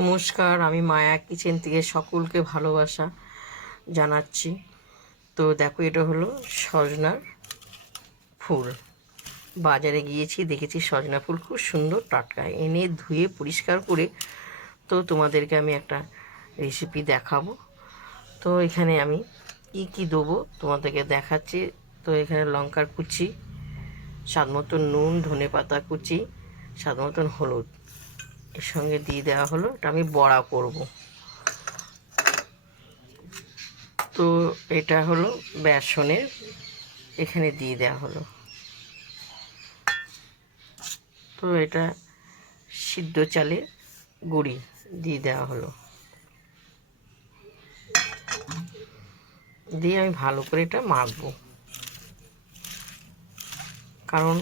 নমস্কার, আমি মায়া কিচেন থেকে সকলকে ভালোবাসা জানাচ্ছি। তো দেখো, এটা হলো সজনার ফুল। বাজারে গিয়েছি, দেখেছি সজনা ফুল খুব সুন্দর টাটকা, এনে ধুয়ে পরিষ্কার করে তো তোমাদেরকে আমি একটা রেসিপি দেখাবো। তো এখানে আমি কি কি দেবো তোমাদেরকে দেখাচ্ছি। তো এখানে লঙ্কার কুচি, স্বাদ মতন নুন, ধনেপাতা কুচি, স্বাদ মতন হলুদ এর সঙ্গে দিয়ে দেওয়া হলো। এটা আমি বড়া করব। তো এটা হলো বেসনের, এখানে দিয়ে দেওয়া হলো। তো এটা সিদ্ধ চালের গুঁড়ি দিয়ে দেওয়া হলো, দিয়ে আমি ভালো করে এটা মাখবো। কারণ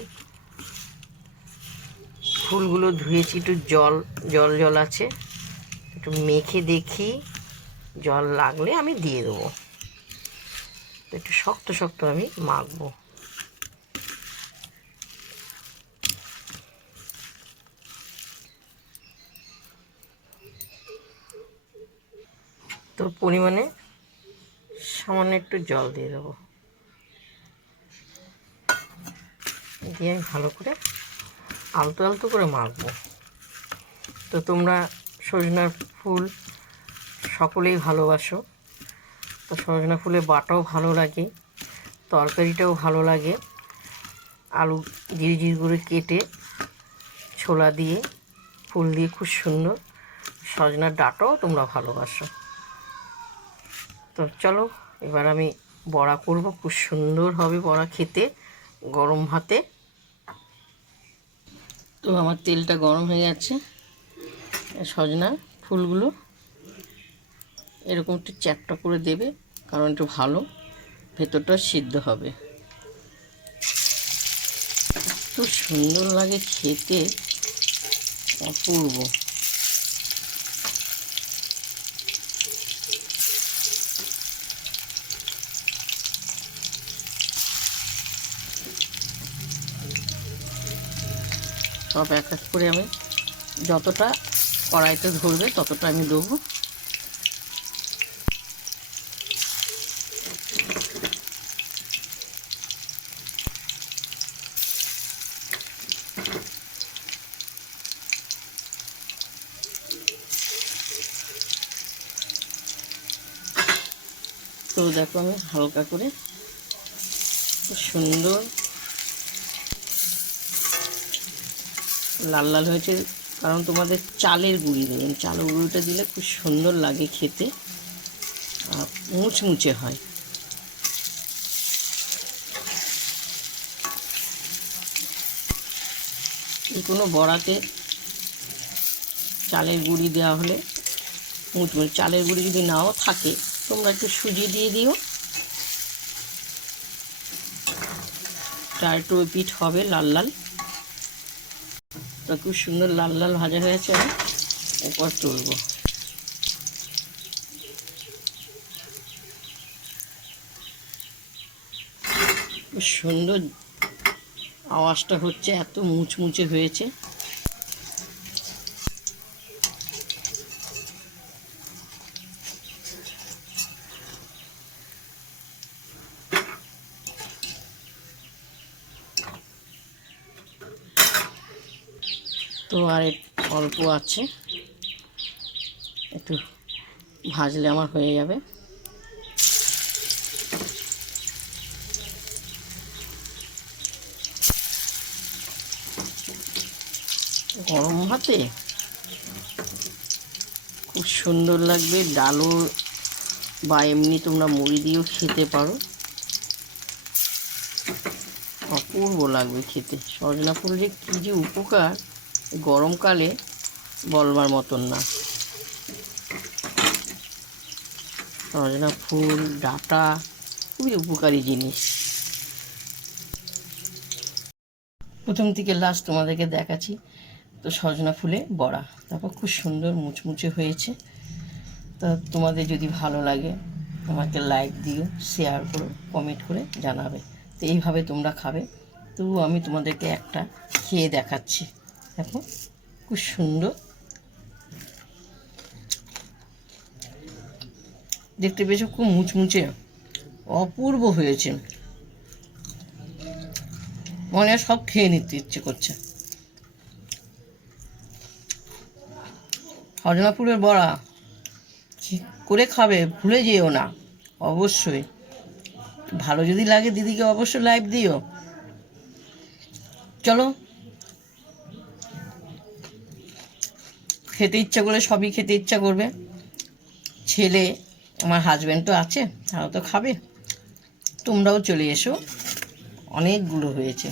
ফুলগুলো ধুয়েছি, একটু জল জল জল আছে, একটু মেখে দেখি, জল লাগলে আমি দিয়ে দেবো। একটু শক্ত শক্ত আমি মাখবো। তো পরিমাণে সামান্য একটু জল দিয়ে দেবো, দিয়ে আমি ভালো করে আলতো আলতো করে মাখবো। তো তোমরা সজনার ফুল সকলেই ভালোবাসো। তো সজনা ফুলের বাটাও ভালো লাগে, তরকারিটাও ভালো লাগে। আলু জিরি জিরি করে কেটে ছোলা দিয়ে, ফুল দিয়ে খুব সুন্দর। সজনার ডাঁটাও তোমরা ভালোবাসো। তো চলো, এবার আমি বড়া করব। খুব সুন্দর হবে বড়া খেতে গরম ভাতে। তো আমার তেলটা গরম হয়ে যাচ্ছে। সজনা ফুলগুলো এরকম একটু চ্যাপটা করে দেবে, কারণ একটু ভালো ভেতরটা সিদ্ধ হবে। খুব সুন্দর লাগে খেতে, অপূর্ব। সব এক এক করে আমি যতটা কড়াইতে ধরবে ততটা আমি দেবো। তো দেখো, আমি হালকা করে খুব সুন্দর লাল লাল হয়েছে, কারণ তোমাদের চালের গুঁড়ি দেবেন। চালের গুঁড়িটা দিলে খুব সুন্দর লাগে খেতে, আর মুচমুচে হয়। যে কোনো বড়াতে চালের গুঁড়ি দেওয়া হলে মুচমুচে। চালের গুঁড়ি যদি নাও থাকে, তোমরা একটু সুজি দিয়ে দিও, একটু ওই পিঠ হবে লাল লাল। তো খুব সুন্দর লাল লাল ভাজা হয়েছে, আমি এরপর তুলব। খুব সুন্দর আওয়াজটা হচ্ছে, এত মুচমুচে হয়েছে। তো আর অল্প আছে, একটু ভাজলে আমার হয়ে যাবে। গরম ভাতে খুব সুন্দর লাগবে। ডালও বা এমনি তোমরা মুড়ি দিয়েও খেতে পারো, অপূর্ব লাগবে খেতে। সজনা ফুল যে কী যে উপকার, গরমকালে বলবার মতন না। সজনা ফুল ডাঁটা খুবই উপকারী জিনিস। প্রথম থেকে লাস্ট তোমাদেরকে দেখাচ্ছি। তো সজনা ফুলে বড়া, তারপর খুব সুন্দর মুচমুচে হয়েছে। তা তোমাদের যদি ভালো লাগে আমাকে লাইক দিও, শেয়ার করো, কমেন্ট করে জানাবে। তো এইভাবে তোমরা খাবে। তো আমি তোমাদেরকে একটা খেয়ে দেখাচ্ছি। দেখো খুব সুন্দর দেখতে পেয়েছো খুব মুচমুচে, অপূর্ব হয়েছে। মনে হয় সব খেয়ে নিতে ইচ্ছে করছে। সজনা ফুলের বড়া কি করে খাবে ভুলে যেও না, অবশ্যই। ভালো যদি লাগে দিদিকে অবশ্যই লাইভ দিও। চলো, খেতে ইচ্ছা করলে সবই খেতে ইচ্ছা করবে। ছেলে, আমার হাজব্যান্ড তো আছে, তারাও তো খাবে। তোমরাও চলে এসো, অনেকগুলো হয়েছে।